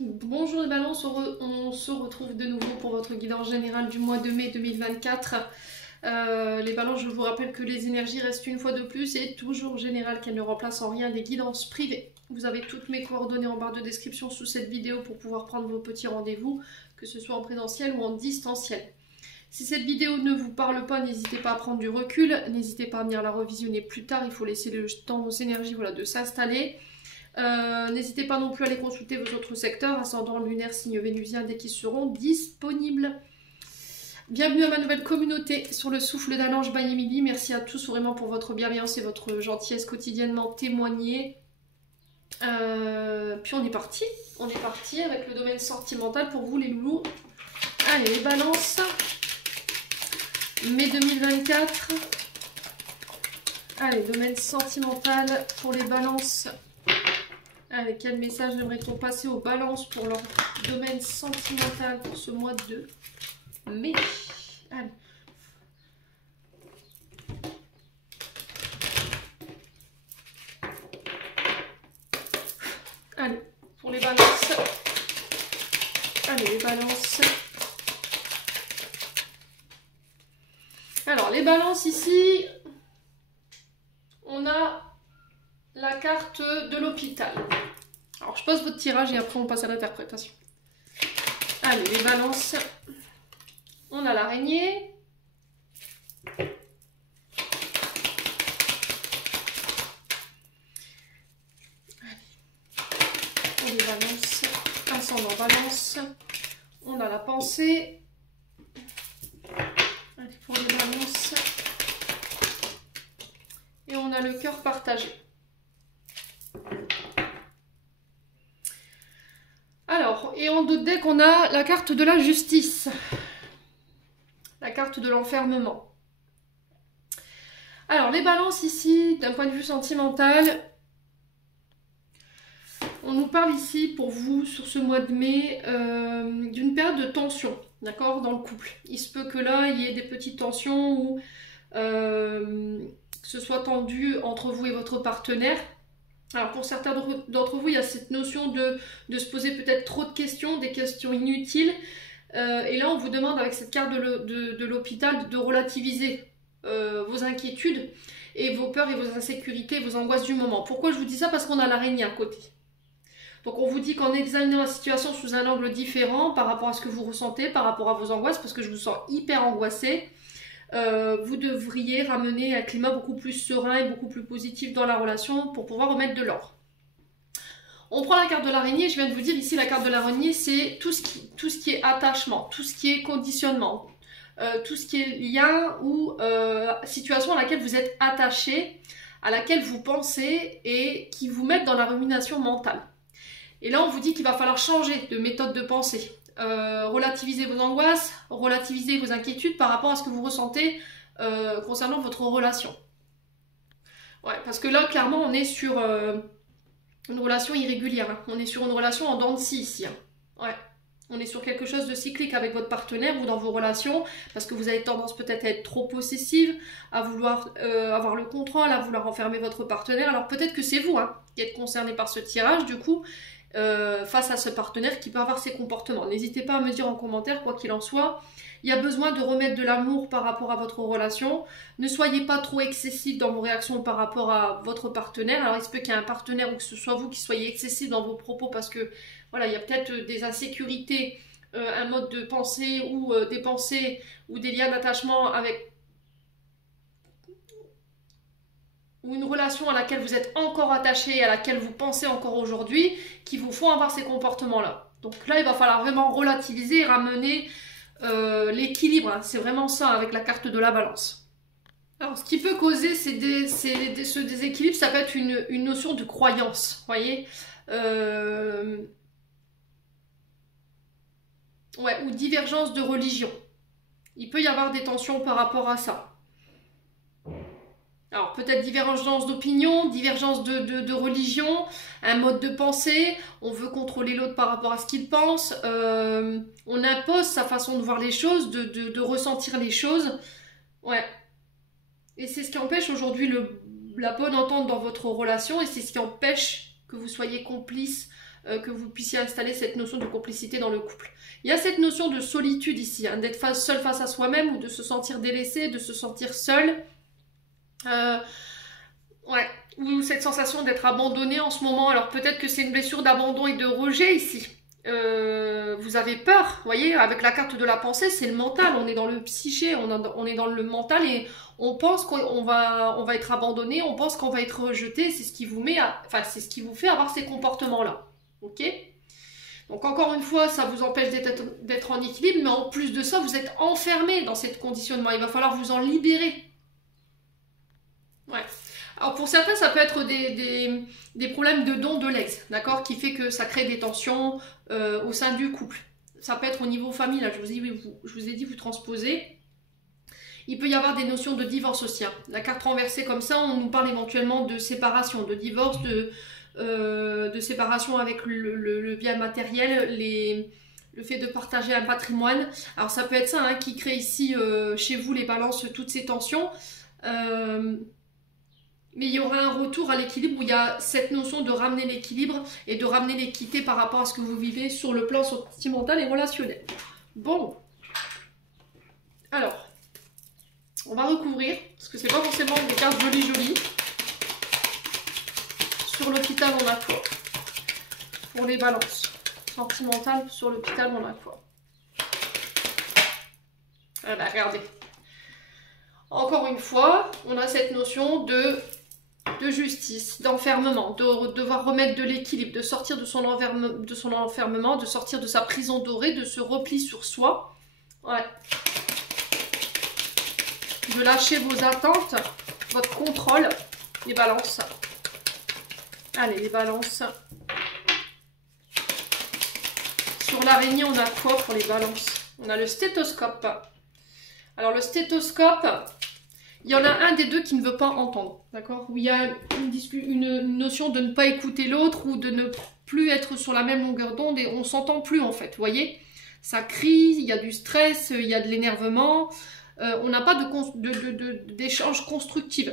Bonjour les balances, on se retrouve de nouveau pour votre guidance générale du mois de mai 2024. Les balances, je vous rappelle que les énergies restent une fois de plus et toujours générales, qu'elles ne remplacent en rien des guidances privées. Vous avez toutes mes coordonnées en barre de description sous cette vidéo pour pouvoir prendre vos petits rendez-vous, que ce soit en présentiel ou en distanciel. Si cette vidéo ne vous parle pas, n'hésitez pas à prendre du recul, n'hésitez pas à venir la revisionner plus tard, il faut laisser le temps aux énergies de s'installer. N'hésitez pas non plus à aller consulter vos autres secteurs, ascendant lunaire, signe vénusien, dès qu'ils seront disponibles. Bienvenue à ma nouvelle communauté sur le souffle d'un ange by Emily. Merci à tous vraiment pour votre bienveillance et votre gentillesse quotidiennement témoignée. Puis on est parti avec le domaine sentimental pour vous les loulous. Allez, les balances. Mai 2024. Allez, domaine sentimental pour les balances. Allez, quel message aimerait-on passer aux balances pour leur domaine sentimental pour ce mois de mai? Allez. Allez, pour les balances. Allez, les balances. Alors, les balances ici, on a la carte de l'hôpital. Alors, je pose votre tirage et après on passe à l'interprétation. Allez, les balances. On a l'araignée. Allez. On les balance. Ascendant balance. On a la pensée. Allez, pour les balances. Et on a le cœur partagé. Alors, et en dos de deck, on a la carte de la justice. La carte de l'enfermement. Alors, les balances ici, d'un point de vue sentimental, on nous parle ici, pour vous, sur ce mois de mai, d'une période de tension, d'accord, dans le couple. Il se peut que là, il y ait des petites tensions ou que ce soit tendu entre vous et votre partenaire. Alors pour certains d'entre vous, il y a cette notion de se poser peut-être trop de questions, des questions inutiles. Et là, on vous demande avec cette carte de l'hôpital de relativiser vos inquiétudes et vos peurs et vos insécurités, vos angoisses du moment. Pourquoi je vous dis ça? Parce qu'on a l'araignée à côté. Donc on vous dit qu'en examinant la situation sous un angle différent par rapport à ce que vous ressentez, par rapport à vos angoisses, parce que je vous sens hyper angoissée, vous devriez ramener un climat beaucoup plus serein et beaucoup plus positif dans la relation pour pouvoir remettre de l'ordre. On prend la carte de l'araignée, je viens de vous dire ici la carte de l'araignée, c'est tout ce qui est attachement, tout ce qui est conditionnement, tout ce qui est lien ou situation à laquelle vous êtes attaché, à laquelle vous pensez et qui vous met dans la rumination mentale. Et là on vous dit qu'il va falloir changer de méthode de pensée. Relativiser vos angoisses, relativiser vos inquiétudes par rapport à ce que vous ressentez concernant votre relation. Ouais, parce que là, clairement, on est sur une relation irrégulière. Hein. On est sur une relation en dents de scie ici. Hein. Ouais. On est sur quelque chose de cyclique avec votre partenaire ou dans vos relations, parce que vous avez tendance peut-être à être trop possessive, à vouloir avoir le contrôle, à vouloir enfermer votre partenaire. Alors peut-être que c'est vous qui êtes concerné par ce tirage, du coup, face à ce partenaire qui peut avoir ces comportements. N'hésitez pas à me dire en commentaire, quoi qu'il en soit, il y a besoin de remettre de l'amour par rapport à votre relation. Ne soyez pas trop excessif dans vos réactions par rapport à votre partenaire. Alors il se peut qu'il y ait un partenaire ou que ce soit vous qui soyez excessif dans vos propos parce que voilà, il y a peut-être des insécurités, un mode de pensée ou des pensées ou des liens d'attachement avec ou une relation à laquelle vous êtes encore attaché, à laquelle vous pensez encore aujourd'hui, qui vous font avoir ces comportements-là. Donc là, il va falloir vraiment relativiser et ramener l'équilibre. Hein. C'est vraiment ça avec la carte de la balance. Alors, ce qui peut causer ce déséquilibre, ça peut être une notion de croyance, voyez, ouais, ou divergence de religion. Il peut y avoir des tensions par rapport à ça. Alors peut-être divergence d'opinion, divergence de religion, un mode de pensée, on veut contrôler l'autre par rapport à ce qu'il pense, on impose sa façon de voir les choses, de ressentir les choses. Ouais. Et c'est ce qui empêche aujourd'hui la bonne entente dans votre relation et c'est ce qui empêche que vous soyez complice, que vous puissiez installer cette notion de complicité dans le couple. Il y a cette notion de solitude ici, hein, d'être seul face à soi-même ou de se sentir délaissé, de se sentir seul. Ouais, ou cette sensation d'être abandonné en ce moment. Alors peut-être que c'est une blessure d'abandon et de rejet ici. Vous avez peur, vous voyez, avec la carte de la pensée, c'est le mental, on est dans le psyché, on est dans le mental et on pense qu'on va être abandonné, on pense qu'on va être rejeté, c'est ce qui vous met c'est ce qui vous fait avoir ces comportements-là. Ok? Donc encore une fois, ça vous empêche d'être en équilibre, mais en plus de ça, vous êtes enfermé dans ce conditionnement, il va falloir vous en libérer. Ouais. Alors pour certains, ça peut être des problèmes de don de l'ex, d'accord, qui fait que ça crée des tensions au sein du couple. Ça peut être au niveau familial, je vous ai dit, vous transposez. Il peut y avoir des notions de divorce aussi. Hein. La carte renversée comme ça, on nous parle éventuellement de séparation, de divorce, de séparation avec le bien matériel, le fait de partager un patrimoine. Alors ça peut être ça hein, qui crée ici chez vous les balances, toutes ces tensions. Mais il y aura un retour à l'équilibre où il y a cette notion de ramener l'équilibre et de ramener l'équité par rapport à ce que vous vivez sur le plan sentimental et relationnel. Bon. Alors, on va recouvrir, parce que c'est pas forcément des cartes jolies. Sur l'hôpital, on a quoi? Pour les balances. Sentimentales, sur l'hôpital, on a quoi? Ah bah, regardez. Encore une fois, on a cette notion de justice, d'enfermement, de devoir remettre de l'équilibre, de sortir de son enfermement, de sortir de sa prison dorée, de se repli sur soi. Ouais. De lâcher vos attentes, votre contrôle, les balances. Allez, les balances. Sur l'araignée, on a quoi pour les balances? On a le stéthoscope. Alors le stéthoscope, il y en a un des deux qui ne veut pas entendre, d'accord? Où il y a une notion de ne pas écouter l'autre ou de ne plus être sur la même longueur d'onde et on s'entend plus en fait, vous voyez? Ça crie, il y a du stress, il y a de l'énervement, on n'a pas d'échange constructif.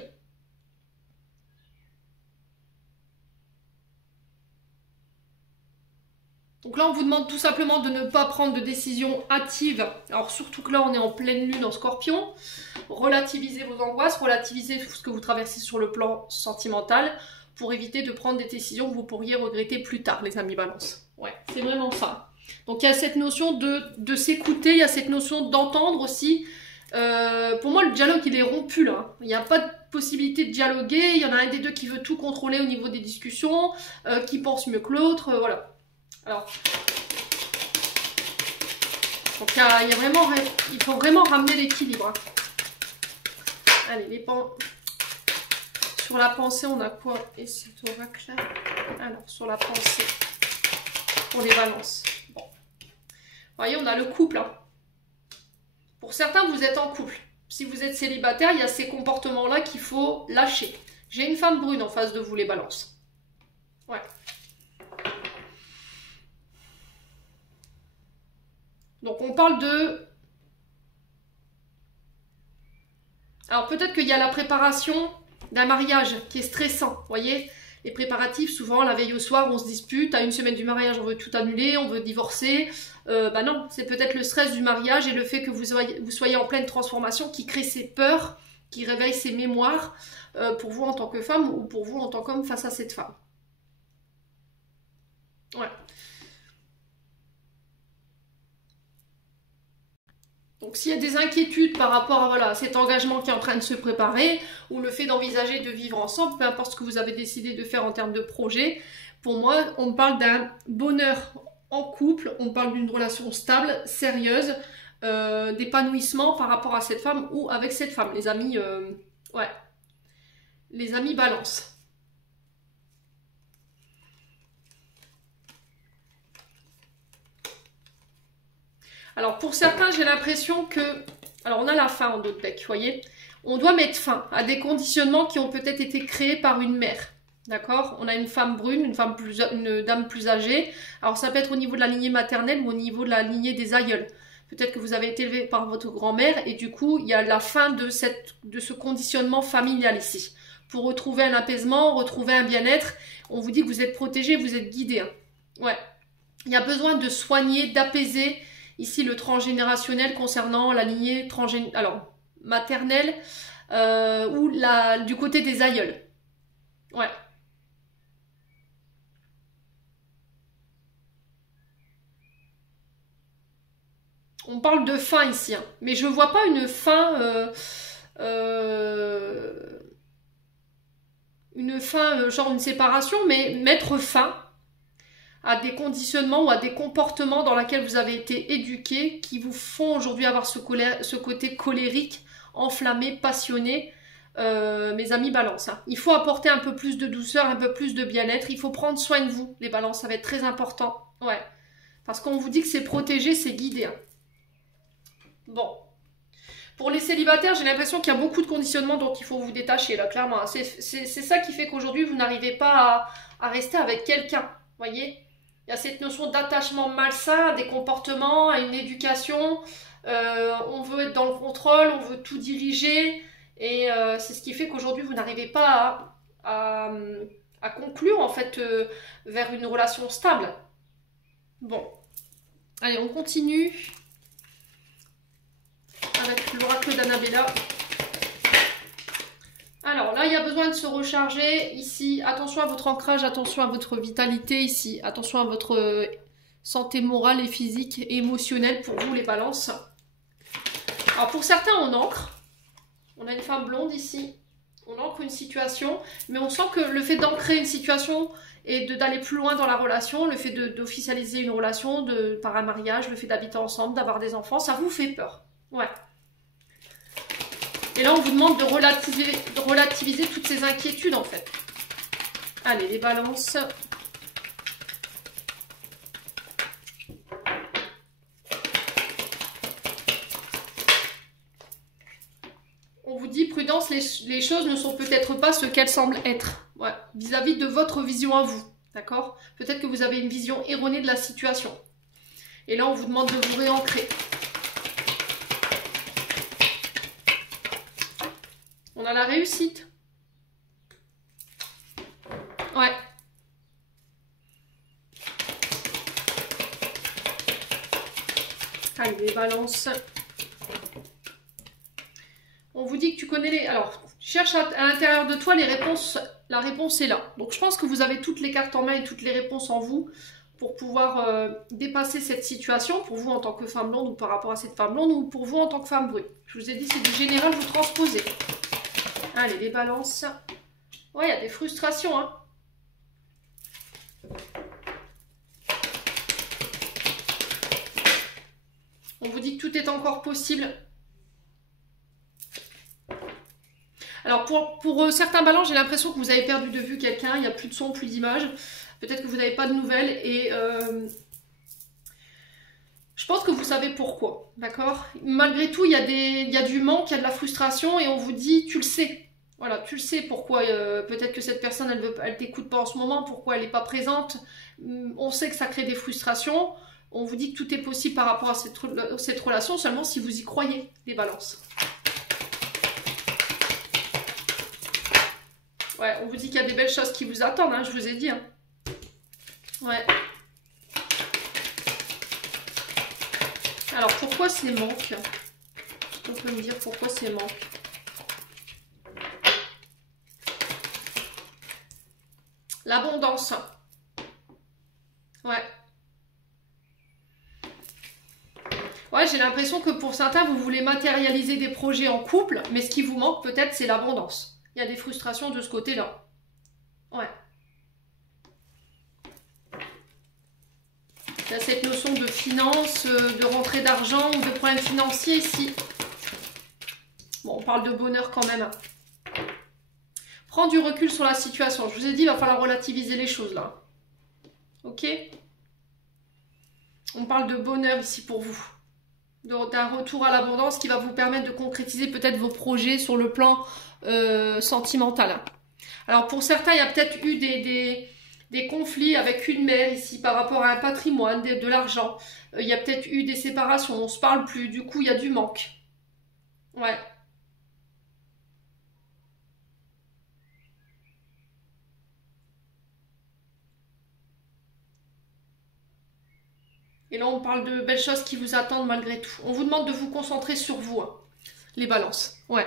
Donc là, on vous demande tout simplement de ne pas prendre de décision hâtive. Alors surtout que là, on est en pleine lune en Scorpion. Relativisez vos angoisses, relativisez ce que vous traversez sur le plan sentimental pour éviter de prendre des décisions que vous pourriez regretter plus tard, les amis Balance. Ouais, c'est vraiment ça. Donc il y a cette notion de s'écouter, il y a cette notion d'entendre aussi. Pour moi, le dialogue, il est rompu là. Il n'y a pas de possibilité de dialoguer. Il y en a un des deux qui veut tout contrôler au niveau des discussions, qui pense mieux que l'autre, voilà. Alors, donc il faut vraiment ramener l'équilibre. Hein. Allez, sur la pensée, on a quoi? Et cet oracle là. Alors, sur la pensée, pour les balances. Bon. Vous voyez, on a le couple. Hein. Pour certains, vous êtes en couple. Si vous êtes célibataire, il y a ces comportements-là qu'il faut lâcher. J'ai une femme brune en face de vous, les balances. Ouais. Donc on parle de... Alors peut-être qu'il y a la préparation d'un mariage qui est stressant, vous voyez? Les préparatifs, souvent la veille au soir, on se dispute, à une semaine du mariage, on veut tout annuler, on veut divorcer. Bah non, c'est peut-être le stress du mariage et le fait que vous soyez en pleine transformation qui crée ces peurs, qui réveille ces mémoires pour vous en tant que femme ou pour vous en tant qu'homme face à cette femme. Ouais. Donc s'il y a des inquiétudes par rapport à voilà, cet engagement qui est en train de se préparer, ou le fait d'envisager de vivre ensemble, peu importe ce que vous avez décidé de faire en termes de projet, pour moi, on parle d'un bonheur en couple, on parle d'une relation stable, sérieuse, d'épanouissement par rapport à cette femme ou avec cette femme. Les amis, ouais, les amis balance. Alors pour certains, j'ai l'impression que... Alors on a la fin en dos de bec, vous voyez. On doit mettre fin à des conditionnements qui ont peut-être été créés par une mère. D'accord? On a une femme brune, une dame plus âgée. Alors ça peut être au niveau de la lignée maternelle ou au niveau de la lignée des aïeuls. Peut-être que vous avez été élevé par votre grand-mère et du coup, il y a la fin de ce conditionnement familial ici. pour retrouver un apaisement, retrouver un bien-être. On vous dit que vous êtes protégé, vous êtes guidé. Hein. Ouais. Il y a besoin de soigner, d'apaiser ici le transgénérationnel concernant la lignée maternelle ou du côté des aïeuls. Ouais. On parle de fin ici, hein. Mais je ne vois pas une fin, genre une séparation, mais mettre fin à des conditionnements ou à des comportements dans lesquels vous avez été éduqués qui vous font aujourd'hui avoir ce côté colérique, enflammé, passionné. Mes amis Balance, hein. Il faut apporter un peu plus de douceur, un peu plus de bien-être. Il faut prendre soin de vous, les Balances, ça va être très important. Ouais. Parce qu'on vous dit que c'est protégé, c'est guidé. Hein. Bon. Pour les célibataires, j'ai l'impression qu'il y a beaucoup de conditionnements dont il faut vous détacher, là, clairement. C'est ça qui fait qu'aujourd'hui, vous n'arrivez pas à rester avec quelqu'un. Voyez ? Il y a cette notion d'attachement malsain à des comportements, à une éducation. On veut être dans le contrôle, on veut tout diriger. Et c'est ce qui fait qu'aujourd'hui, vous n'arrivez pas à conclure, en fait, vers une relation stable. Bon. Allez, on continue avec l'oracle d'Annabella. Alors là, il y a besoin de se recharger. Ici, attention à votre ancrage, attention à votre vitalité. Ici, attention à votre santé morale et physique et émotionnelle pour vous, les Balances. Alors pour certains, on ancre. On a une femme blonde ici. On ancre une situation, mais on sent que le fait d'ancrer une situation et d'aller plus loin dans la relation, le fait d'officialiser une relation par un mariage, le fait d'habiter ensemble, d'avoir des enfants, ça vous fait peur. Ouais. Et là, on vous demande de relativiser toutes ces inquiétudes, en fait. Allez, les Balances. On vous dit, prudence, les choses ne sont peut-être pas ce qu'elles semblent être. Ouais, vis-à-vis de votre vision à vous. D'accord? Peut-être que vous avez une vision erronée de la situation. Et là, on vous demande de vous réancrer. On a la réussite. Ouais. Allez, les Balances. On vous dit que tu connais les... Alors, cherche à l'intérieur de toi les réponses. La réponse est là. Donc, je pense que vous avez toutes les cartes en main et toutes les réponses en vous pour pouvoir dépasser cette situation, pour vous en tant que femme blonde ou par rapport à cette femme blonde ou pour vous en tant que femme brune. Je vous ai dit, c'est du général, vous transposez. Allez, les Balances. Ouais, il y a des frustrations, hein. On vous dit que tout est encore possible. Alors, pour certains Balances, j'ai l'impression que vous avez perdu de vue quelqu'un. Il n'y a plus de son, plus d'image. Peut-être que vous n'avez pas de nouvelles. Et je pense que vous savez pourquoi. D'accord? Malgré tout, il y a du manque, il y a de la frustration. Et on vous dit, tu le sais. Voilà, tu le sais pourquoi. Peut-être que cette personne, elle t'écoute pas en ce moment. Pourquoi elle n'est pas présente. On sait que ça crée des frustrations. On vous dit que tout est possible par rapport à cette relation. Seulement si vous y croyez, les Balances. Ouais, on vous dit qu'il y a des belles choses qui vous attendent, hein, je vous ai dit. Hein. Ouais. Alors, pourquoi ces manques? On peut me dire pourquoi ces manques? L'abondance. Ouais. Ouais, j'ai l'impression que pour certains, vous voulez matérialiser des projets en couple, mais ce qui vous manque peut-être, c'est l'abondance. Il y a des frustrations de ce côté-là. Ouais. Il y a cette notion de finance, de rentrée d'argent ou de problèmes financiers ici. Bon, on parle de bonheur quand même. Prends du recul sur la situation. Je vous ai dit, il va falloir relativiser les choses là. Ok? On parle de bonheur ici pour vous. D'un retour à l'abondance qui va vous permettre de concrétiser peut-être vos projets sur le plan sentimental. Alors pour certains, il y a peut-être eu des conflits avec une mère ici par rapport à un patrimoine, de l'argent. Il y a peut-être eu des séparations, on ne se parle plus, du coup il y a du manque. Ouais. Et là, on parle de belles choses qui vous attendent malgré tout. On vous demande de vous concentrer sur vous, hein, les balances. Ouais.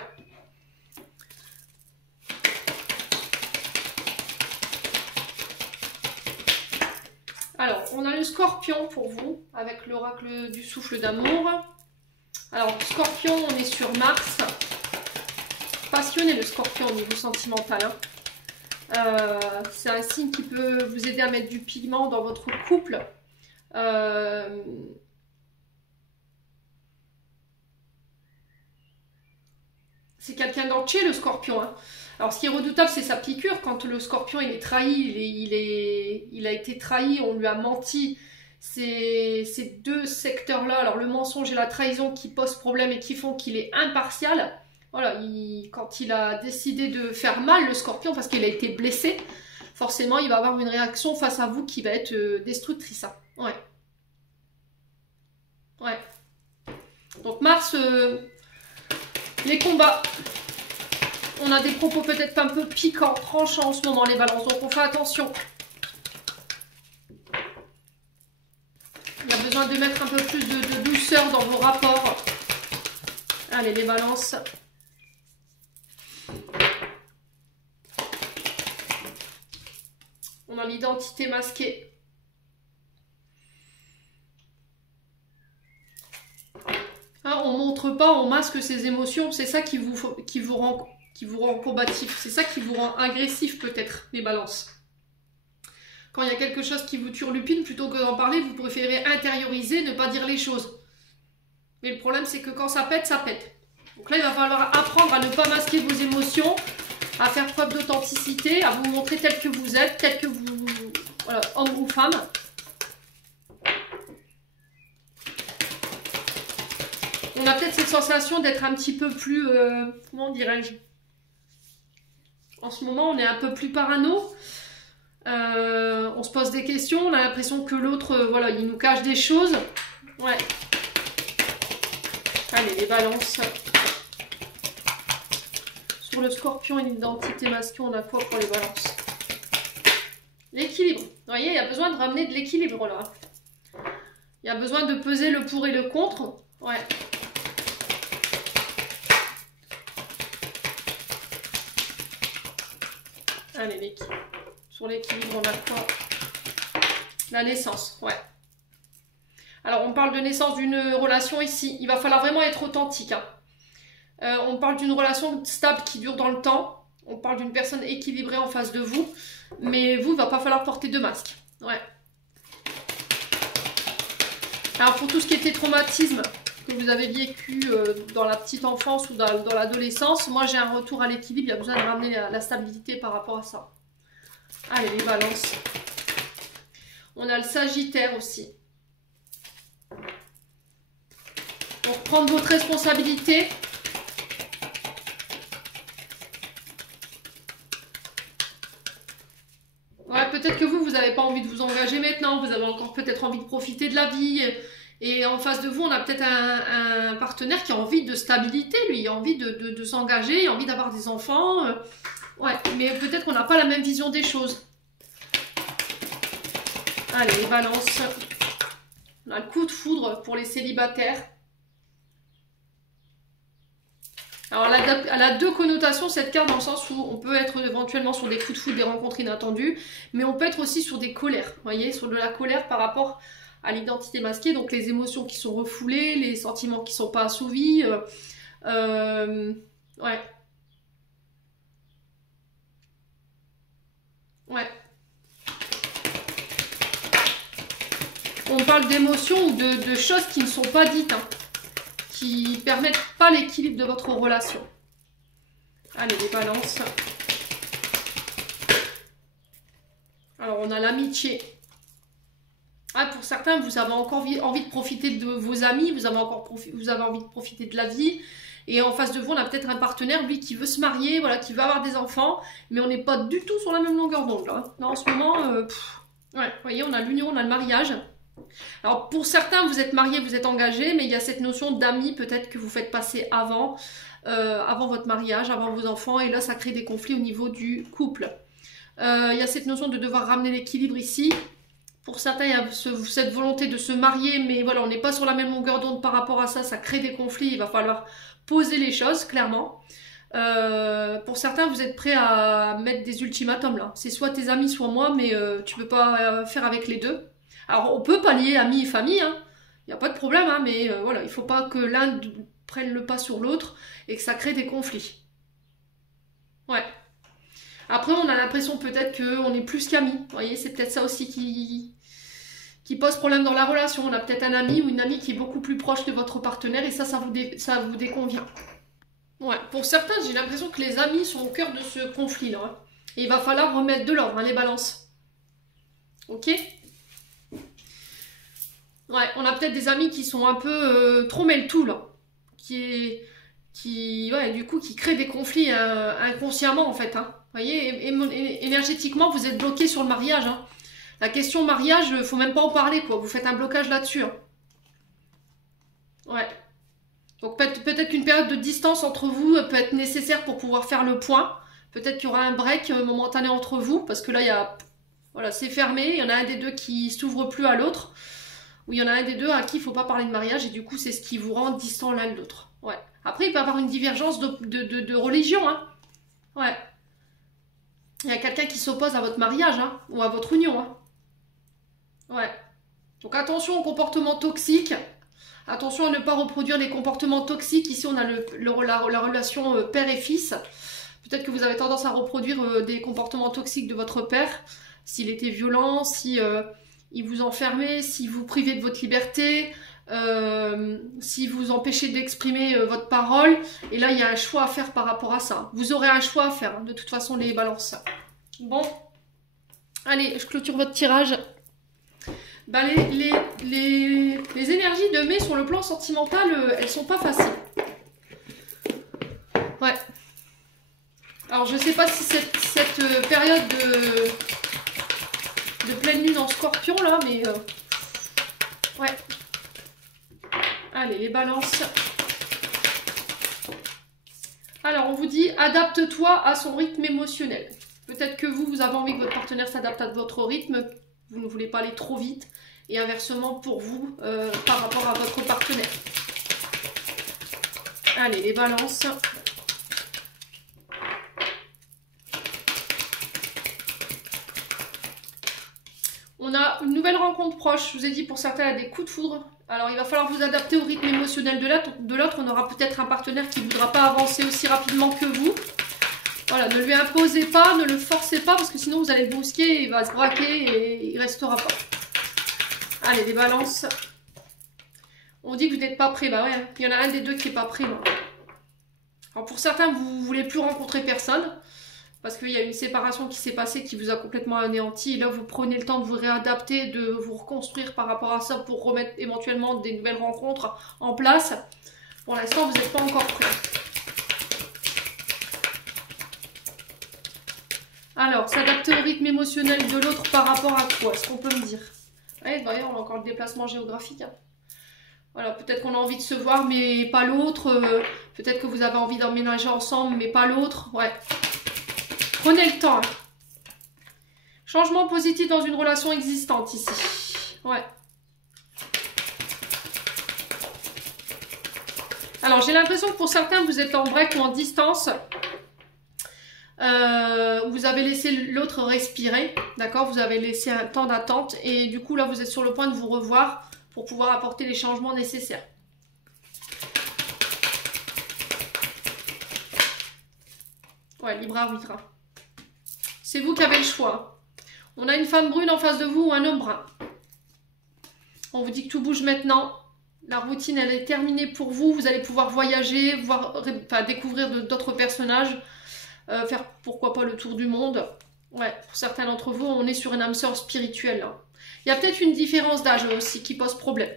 Alors, on a le scorpion pour vous, avec l'oracle du souffle d'amour. Alors, scorpion, on est sur Mars. Passionné, le scorpion, au niveau sentimental. Hein. C'est un signe qui peut vous aider à mettre du pigment dans votre couple. C'est quelqu'un d'entier, le scorpion. Hein. Alors, ce qui est redoutable, c'est sa piqûre. Quand le scorpion il est trahi, il a été trahi, on lui a menti. Ces deux secteurs-là, alors le mensonge et la trahison qui posent problème et qui font qu'il est impartial. Voilà, quand il a décidé de faire mal, le scorpion, parce qu'il a été blessé, forcément, il va avoir une réaction face à vous qui va être destructrice. Hein. Ouais. Ouais. Donc, Mars, les combats. On a des propos peut-être un peu piquants, tranchants en ce moment, les balances. Donc, on fait attention. Il y a besoin de mettre un peu plus de douceur dans vos rapports. Allez, les balances. On a l'identité masquée. Hein, on montre pas, on masque ses émotions. C'est ça qui vous rend combatif. C'est ça qui vous rend agressif peut-être, les balances. Quand il y a quelque chose qui vous turlupine, plutôt que d'en parler, vous préférez intérioriser, ne pas dire les choses. Mais le problème, c'est que quand ça pète, ça pète. Donc là, il va falloir apprendre à ne pas masquer vos émotions, à faire preuve d'authenticité, à vous montrer tel que vous êtes, tel que vous... Voilà, homme ou femme. On a peut-être cette sensation d'être un petit peu plus... comment dirais-je? En ce moment, on est un peu plus parano. On se pose des questions. On a l'impression que l'autre, voilà, il nous cache des choses. Ouais. Allez, les balances. Sur le scorpion et l'identité masculine, on a quoi pour les balances? L'équilibre. Vous voyez, il y a besoin de ramener de l'équilibre là. Il y a besoin de peser le pour et le contre. Ouais. Allez, l'équilibre. Sur l'équilibre, on a quoi? La naissance, ouais. Alors, on parle de naissance d'une relation ici. Il va falloir vraiment être authentique. Hein. On parle d'une relation stable qui dure dans le temps. On parle d'une personne équilibrée en face de vous. Mais vous, il ne va pas falloir porter de masque. Ouais. Alors, pour tout ce qui était traumatisme que vous avez vécu dans la petite enfance ou dans l'adolescence, moi, j'ai un retour à l'équilibre. Il y a besoin de ramener la stabilité par rapport à ça. Allez, les balances. On a le Sagittaire aussi. Donc, prendre votre responsabilité. Ouais, peut-être que vous n'avez pas envie de vous engager maintenant. Vous avez encore peut-être envie de profiter de la vie. Et en face de vous, on a peut-être un partenaire qui a envie de stabilité, lui. Il a envie de s'engager, il a envie d'avoir des enfants. Ouais, mais peut-être qu'on n'a pas la même vision des choses. Allez, les balances. On a le coup de foudre pour les célibataires. Alors, elle a deux connotations, cette carte, dans le sens où on peut être éventuellement sur des coups de foudre, des rencontres inattendues, mais on peut être aussi sur des colères, vous voyez, sur de la colère par rapport à l'identité masquée, donc les émotions qui sont refoulées, les sentiments qui ne sont pas assouvis. Ouais. Ouais. On parle d'émotions ou de choses qui ne sont pas dites, hein, qui permettent pas l'équilibre de votre relation. Allez, les balances. Alors, on a l'amitié. Ah, pour certains, vous avez encore envie de profiter de vos amis, vous avez envie de profiter de la vie. Et en face de vous, on a peut-être un partenaire, lui, qui veut se marier, voilà, qui veut avoir des enfants, mais on n'est pas du tout sur la même longueur d'onde. Hein. Là, en ce moment, ouais, vous voyez, on a l'union, on a le mariage. Alors, pour certains, vous êtes mariés, vous êtes engagés, mais il y a cette notion d'amis, peut-être que vous faites passer avant votre mariage, avant vos enfants, et là, ça crée des conflits au niveau du couple. Il y a cette notion de devoir ramener l'équilibre ici. Pour certains, il y a cette volonté de se marier, mais voilà, on n'est pas sur la même longueur d'onde par rapport à ça, ça crée des conflits, il va falloir poser les choses, clairement. Pour certains, vous êtes prêts à mettre des ultimatums là. C'est soit tes amis, soit moi, mais tu peux pas faire avec les deux. Alors, on peut pallier amis et famille, hein. Il n'y a pas de problème, hein, mais voilà, il faut pas que l'un prenne le pas sur l'autre et que ça crée des conflits. Ouais. Après, on a l'impression peut-être qu'on est plus qu'amis. Vous voyez, c'est peut-être ça aussi qui pose problème dans la relation. On a peut-être un ami ou une amie qui est beaucoup plus proche de votre partenaire et ça vous déconvient. Ouais, pour certains, j'ai l'impression que les amis sont au cœur de ce conflit-là. Hein. Et il va falloir remettre de l'ordre, hein, les balances. Ok? Ouais, on a peut-être des amis qui sont un peu trop mêle-tout, là. Ouais, du coup, qui créent des conflits inconsciemment, en fait. Hein. Vous voyez, énergétiquement, vous êtes bloqué sur le mariage. Hein. La question mariage, faut même pas en parler, quoi. Vous faites un blocage là-dessus. Hein. Ouais. Donc peut-être qu'une période de distance entre vous peut être nécessaire pour pouvoir faire le point. Peut-être qu'il y aura un break momentané entre vous, parce que là, voilà, c'est fermé. Il y en a un des deux qui s'ouvre plus à l'autre. Ou il y en a un des deux à qui il ne faut pas parler de mariage, et du coup, c'est ce qui vous rend distant l'un de l'autre. Ouais. Après, il peut y avoir une divergence de religion. Hein. Ouais. Il y a quelqu'un qui s'oppose à votre mariage, hein, ou à votre union. Hein. Ouais. Donc attention aux comportements toxiques. Attention à ne pas reproduire les comportements toxiques. Ici, on a la relation père et fils. Peut-être que vous avez tendance à reproduire des comportements toxiques de votre père. S'il était violent, si il vous enfermait, si vous privez de votre liberté, si vous empêchez d'exprimer votre parole. Et là, il y a un choix à faire par rapport à ça. Vous aurez un choix à faire, hein, de toute façon, les balances. Bon. Allez, je clôture votre tirage. Bah, les énergies de mai sur le plan sentimental, elles sont pas faciles. Ouais. Alors je sais pas si cette période de pleine lune en scorpion là, mais ouais. Allez, les balances. Alors on vous dit, adapte-toi à son rythme émotionnel. Peut-être que vous avez envie que votre partenaire s'adapte à votre rythme. Vous ne voulez pas aller trop vite. Et inversement pour vous, par rapport à votre partenaire. Allez, les balances. On a une nouvelle rencontre proche. Je vous ai dit, pour certains, il y a des coups de foudre. Alors, il va falloir vous adapter au rythme émotionnel de l'autre. On aura peut-être un partenaire qui ne voudra pas avancer aussi rapidement que vous. Voilà, ne lui imposez pas, ne le forcez pas, parce que sinon vous allez le brusquer, il va se braquer et il ne restera pas. Allez, les balances. On dit que vous n'êtes pas prêt. Bah ouais, hein. Il y en a un des deux qui n'est pas prêt. Là. Alors pour certains, vous ne voulez plus rencontrer personne. Parce qu'il y a une séparation qui s'est passée qui vous a complètement anéanti. Et là, vous prenez le temps de vous réadapter, de vous reconstruire par rapport à ça pour remettre éventuellement des nouvelles rencontres en place. Pour l'instant, vous n'êtes pas encore prêt. Alors, s'adapter au rythme émotionnel de l'autre par rapport à quoi? Est-ce qu'on peut me dire? Ouais, voyez, on a encore le déplacement géographique. Hein. Voilà, peut-être qu'on a envie de se voir, mais pas l'autre. Peut-être que vous avez envie d'emménager ensemble, mais pas l'autre. Ouais. Prenez le temps. Hein. Changement positif dans une relation existante ici. Ouais. Alors, j'ai l'impression que pour certains, vous êtes en break ou en distance. Vous avez laissé l'autre respirer, d'accord? Vous avez laissé un temps d'attente et du coup là vous êtes sur le point de vous revoir pour pouvoir apporter les changements nécessaires. Ouais, libre arbitre. C'est vous qui avez le choix. On a une femme brune en face de vous ou un homme brun. On vous dit que tout bouge maintenant. La routine elle est terminée pour vous. Vous allez pouvoir voyager, découvrir d'autres personnages. Faire pourquoi pas le tour du monde. Ouais, pour certains d'entre vous, on est sur une âme sœur spirituelle. Hein. Il y a peut-être une différence d'âge aussi qui pose problème.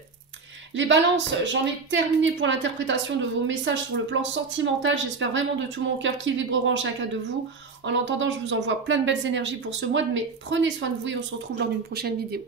Les balances, j'en ai terminé pour l'interprétation de vos messages sur le plan sentimental. J'espère vraiment de tout mon cœur qu'ils vibreront en chacun de vous. En attendant, je vous envoie plein de belles énergies pour ce mois de mai. Prenez soin de vous et on se retrouve lors d'une prochaine vidéo.